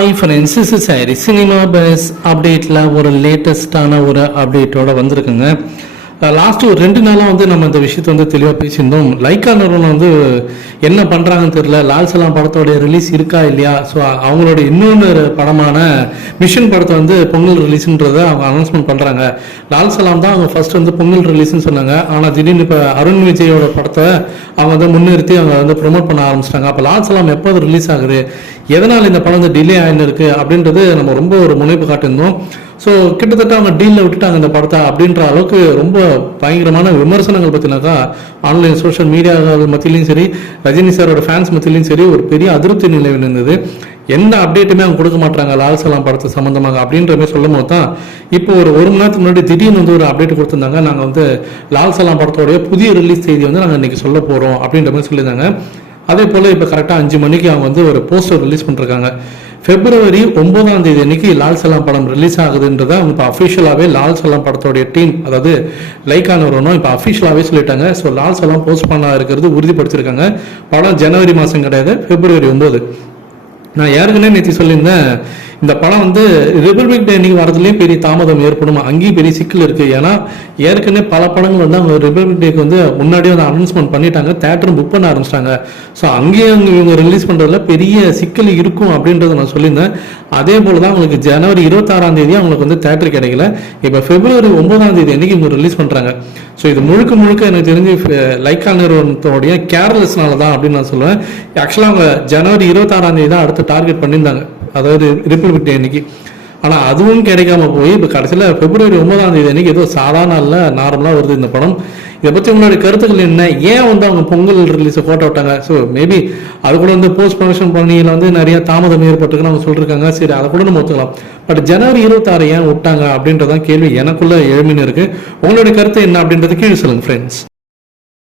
Hi friends, this is Hari. Cinema bus அப்டேட்டில் ஒரு லேட்டஸ்டான ஒரு அப்டேட்டோட வந்திருக்குங்க. லாஸ்ட்டு ஒரு 2 நாளாக வந்து நம்ம இந்த விஷயத்தை வந்து தெளிவாக பேசியிருந்தோம். லைக்கா நிறுவனம் வந்து என்ன பண்ணுறாங்கன்னு தெரியல. லால் சலாம் படத்தோடைய ரிலீஸ் இருக்கா இல்லையா, ஸோ அவங்களோட இன்னொன்று படமான மிஷன் படத்தை வந்து பொங்கல் ரிலீஸ்ன்றதை அவங்க அனௌன்ஸ்மெண்ட் பண்ணுறாங்க. லால் சலாம் தான் அவங்க ஃபர்ஸ்ட் வந்து பொங்கல் ரிலீஸ்ன்னு சொன்னாங்க. ஆனால் திடீர்னு இப்போ அருண் விஜயோட படத்தை அவங்க வந்து முன்னிறுத்தி அவங்க வந்து ப்ரொமோட் பண்ண ஆரம்பிச்சிட்டாங்க. அப்போ லால் சலாம் எப்போ அது ரிலீஸ் ஆகுது, எதனால் இந்த படம் வந்து டிலே ஆகின்னு இருக்குது அப்படின்றது நம்ம ரொம்ப ஒரு முனைப்பு காட்டியிருந்தோம். ஸோ கிட்டத்தட்ட அவங்க டீலில் விட்டுட்டாங்க இந்த படத்தை அப்படின்ற அளவுக்கு ரொம்ப பயங்கரமான விமர்சனங்கள் பற்றினாக்கா ஆன்லைன் சோஷியல் மீடியாக்கள் மத்தியிலையும் சரி, ரஜினி சாரோட ஃபேன்ஸ் மத்தியிலையும் சரி, ஒரு பெரிய அதிருப்தி நிலவில் இருந்தது. எந்த அப்டேட்டுமே அவங்க கொடுக்க மாட்டாங்க லால் சலாம் படத்தை சம்மந்தமாக அப்படின்ற மாதிரி சொல்லும் போது தான் இப்போ ஒரு மணி நேரத்துக்கு முன்னாடி திடீர்னு வந்து ஒரு அப்டேட் கொடுத்துருந்தாங்க. நாங்கள் வந்து லால் சலாம் படத்தோடைய புதிய ரிலீஸ் செய்தி வந்து நாங்கள் இன்றைக்கி சொல்ல போகிறோம் அப்படின்ற மாதிரி சொல்லியிருந்தாங்க. அதே போல் இப்போ கரெக்டாக 5 மணிக்கு அவங்க வந்து ஒரு போஸ்டர் ரிலீஸ் பண்ணிருக்காங்க. February 9 அன்னைக்கு லால் சலாம் படம் ரிலீஸ் ஆகுதுன்றதை அவங்க இப்போ அஃபிஷியலாகவே லால் சலாம் படத்தோடைய டீம், அதாவது லைக்கான வரணும், இப்போ அஃபிஷியலாகவே சொல்லிட்டாங்க. ஸோ லால் சலாம் போஸ்ட் பண்ண இருக்கிறது உறுதிப்படுத்திருக்காங்க. படம் ஜனவரி மாதம் கிடையாது, February 9. நான் ஏற்கனவே நேற்று சொல்லியிருந்தேன், இந்த படம் வந்து ரிபப்ளிக் டே அன்னைக்கு வரதுலேயும் பெரிய தாமதம் ஏற்படும், அங்கேயும் பெரிய சிக்கல் இருக்குது. ஏன்னா ஏற்கனவே பல படங்கள் வந்து அவங்க ரிபப்ளிக் டேக்கு வந்து முன்னாடியே வந்து அனௌன்ஸ்மெண்ட் பண்ணிட்டாங்க, தேட்டரும் புக் பண்ண ஆரம்பிச்சிட்டாங்க. ஸோ அங்கேயே இவங்க ரிலீஸ் பண்ணுறதுல பெரிய சிக்கல் இருக்கும் அப்படின்றத நான் சொல்லியிருந்தேன். அதே போல் தான் அவங்களுக்கு ஜனவரி 26 அவங்களுக்கு வந்து தேட்டர் கிடைக்கல. இப்போ February 9 அன்னைக்கு இவங்க ரிலீஸ் பண்ணுறாங்க. ஸோ இது முழுக்க முழுக்க எனக்கு தெரிஞ்சு லைக்கா நிறுவனத்தோடைய கேர்லெஸ்னால தான் அப்படின்னு நான் சொல்லுவேன். ஆக்சுவலாக அவங்க ஜனவரி 26 தான் அடுத்த டார்கெட் பண்ணியிருந்தாங்க, அதாவது ரிபப்ளிக் டே அன்னைக்கு. ஆனால் அதுவும் கிடைக்காம போய் இப்போ கடைசியில் February 9 அன்னைக்கு ஏதோ சாதாரண இல்லை, நார்மலாக வருது இந்த படம். இதை பற்றி உங்களுடைய கருத்துக்கள் என்ன? ஏன் வந்து அவங்க பொங்கல் ரிலீஸை போட்டோ விட்டாங்க? ஸோ மேபி அது கூட வந்து போஸ்ட் ப்ரொடக்ஷன் பண்ணியில் வந்து நிறைய தாமதம் ஏற்பட்டுருக்குன்னு அவங்க சொல்லியிருக்காங்க. சரி, அதை கூட நம்ம ஒத்துக்கலாம். பட் ஜனவரி 26 ஏன் விட்டாங்க அப்படின்றதான் கேள்வி எனக்குள்ள எழுமின்னு இருக்குது. உங்களுடைய கருத்து என்ன அப்படின்றது கீழே சொல்லுங்கள் ஃப்ரெண்ட்ஸ்.